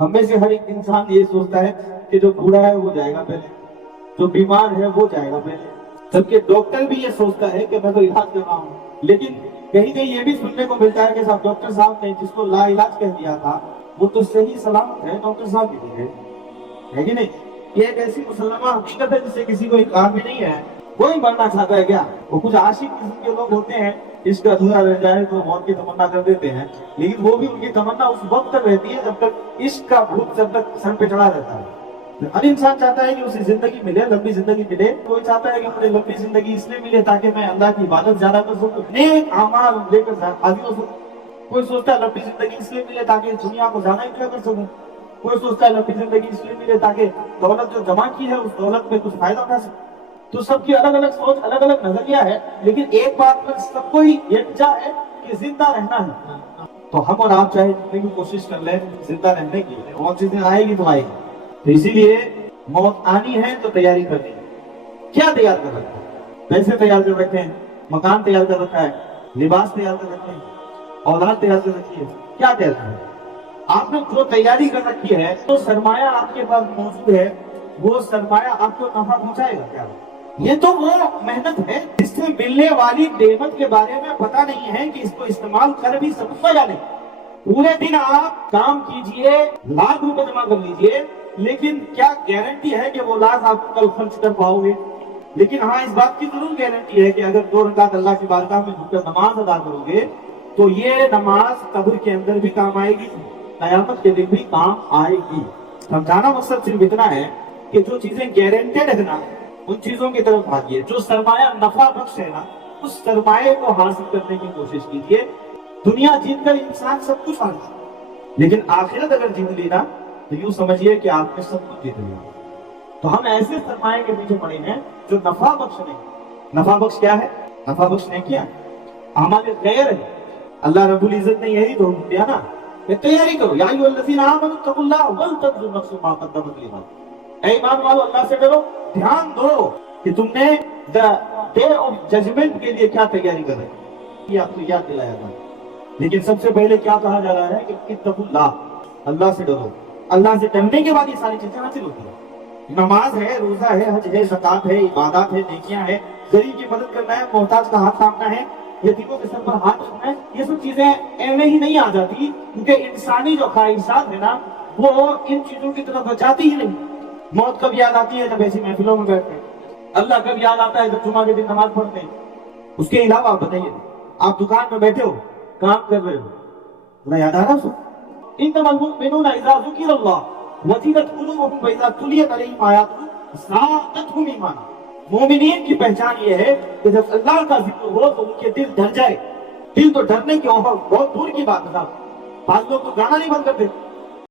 ہم میں سے ہر ایک انسان یہ سوچتا ہے کہ جو بوڑھا ہے وہ جائے گا پہلے، جو بیمار ہے وہ جائے گا پہلے، جبکہ ڈاکٹر بھی یہ سوچتا ہے کہ میں تو علاج کر رہا ہوں، لیکن کہیں کہیں یہ بھی سننے کو ملتا ہے کہ صاحب ڈاکٹر صاحب نے جس کو لا علاج کہہ دیا تھا وہ تو صحیح سلامت ہے، ڈاکٹر صاحب بھی نہیں ہے کہ نہیں؟ یہ ایک ایسی مسلمہ حقیقت ہے جس سے کسی کو انکار بھی نہیں ہے۔ کوئی مرنا چاہتا ہے کیا؟ وہ کچھ عاشق قسم کے لوگ ہوتے ہیں، اس کا ادھورا رہ جائے تو موت کی تمنا کر دیتے ہیں، لیکن وہ بھی ان کی تمنا اس وقت تک رہتی ہے جب تک عشق کا بھوت جب تک سر پہ چڑھا رہتا ہے۔ ہر انسان چاہتا ہے کہ اسے زندگی ملے، لمبی زندگی ملے۔ کوئی چاہتا ہے کہ مجھے لمبی زندگی اس لیے ملے تاکہ میں اللہ کی عبادت زیادہ کر سکوں، نیک اعمال لے کر حاضر ہو سکوں۔ کوئی سوچتا ہے لمبی زندگی اس لیے ملے تاکہ دنیا کو زیادہ انجوائے کر سکوں۔ کوئی سوچتا ہے لمبی زندگی اس لیے ملے تاکہ دولت جو جمع کی ہے اس دولت میں کچھ فائدہ اٹھا سکوں۔ تو سب کی الگ الگ سوچ، الگ الگ نظریہ ہے، لیکن ایک بات پر سب کو ہی یکجا ہے کہ زندہ رہنا ہے۔ تو ہم اور آپ چاہے جتنی بھی کوشش کر لیں زندہ رہنے کی، اور چیزیں آئے گی تو آئے گی، تو اسی لیے موت آنی ہے تو تیاری کرنی ہے۔ کیا تیار کر رکھا ہے؟ پیسے تیار کر رکھے ہیں، مکان تیار کر رکھا ہے، لباس تیار کر رکھے ہیں، اولاد تیار کر رکھی ہے، کیا تیار کر رکھا ہے؟ آپ نے جو تیاری کر رکھی ہے، تو سرمایہ آپ کے پاس موجود ہے، وہ سرمایہ آپ کو نفع پہنچائے گا کیا؟ یہ تو وہ محنت ہے جس سے ملنے والی نعمت کے بارے میں پتہ نہیں ہے کہ اس کو استعمال کر بھی سکوں یا نہیں۔ پورے دن آپ کام کیجئے، لاکھ روپے جمع کر لیجئے، لیکن کیا گارنٹی ہے کہ وہ لاکھ آپ کل خرچ کر پاؤ گے؟ لیکن ہاں اس بات کی ضرور گارنٹی ہے کہ اگر 2 رکعت اللہ کی بارگاہ میں جھک کر نماز ادا کرو گے تو یہ نماز قبر کے اندر بھی کام آئے گی، قیامت کے دن بھی کام آئے گی۔ سمجھانا مقصد صرف اتنا ہے کہ جو چیزیں گارنٹیڈ ہے نا ان چیزوں کی طرف بھاگیے۔ جو سرمایہ نفع بخش ہے نا اس سرمایہ کو حاصل کرنے کی کوشش کیجیے۔ دنیا جیت کر انسان سب کچھ حاصل، لیکن آخرت اگر جیت لی نا تو یوں سمجھیے کہ آپ نے سب کچھ جیت لیا۔ تو ہم ایسے سرمایہ کے پیچھے پڑے ہیں جو نفع بخش نہیں۔ نفع بخش کیا ہے؟ نفع بخش نے کیا اعمال خیر ہے۔ اللہ رب العزت نے یہی تو دیا نا کہ تیاری کرو، یا ایھا الذین آمنوا اتقوا اللہ ولتنظر نفس ما قدمت لغد۔ اے ایمان والو اللہ سے ڈرو، دھیان دو کہ تم نے ڈے آف ججمنٹ کے لیے کیا تیاری کر رہے ہیں، یہ آپ کو یاد دلایا تھا۔ لیکن سب سے پہلے کیا کہا جا رہا ہے کہ اتقوا اللہ، اللہ سے ڈرو۔ اللہ سے ڈرنے کے بعد یہ ساری چیزیں حاصل ہوتی ہیں۔ نماز ہے، روزہ ہے، حج ہے، زکوٰۃ ہے، عبادات ہے، نیکیاں ہیں، غریب کی مدد کرنا ہے، محتاج کا ہاتھ تھامنا ہے، یتیموں کے سر پر ہاتھ رکھنا ہے۔ یہ سب چیزیں ایویں ہی نہیں آ جاتی، کیونکہ انسانی جو خواہشات ہے نا وہ ان چیزوں کی طرف جاتی ہی نہیں۔ موت کب یاد آتی ہے؟ جب ایسی محفلوں میں بیٹھتے ہیں۔ اللہ کب یاد آتا ہے؟ جب جمعہ کے دن نماز پڑھتے ہیں۔ اس کے علاوہ آپ بتائیے، آپ دکان میں بیٹھے ہو، کام کر رہے ہو، تمہیں یاد آ رہا سو انما المؤمنون اذا ذکر اللہ وجلت قلوبهم واذا تلیت علیہم آیاتہ زادتہم ایمانا۔ مومنین کی پہچان یہ ہے کہ جب اللہ کا ذکر ہو تو ان کے دل ڈر جائے۔ دل تو ڈرنے کی بہت دور کی بات ہے۔ بعض لوگ تو گانا نہیں بند کرتے،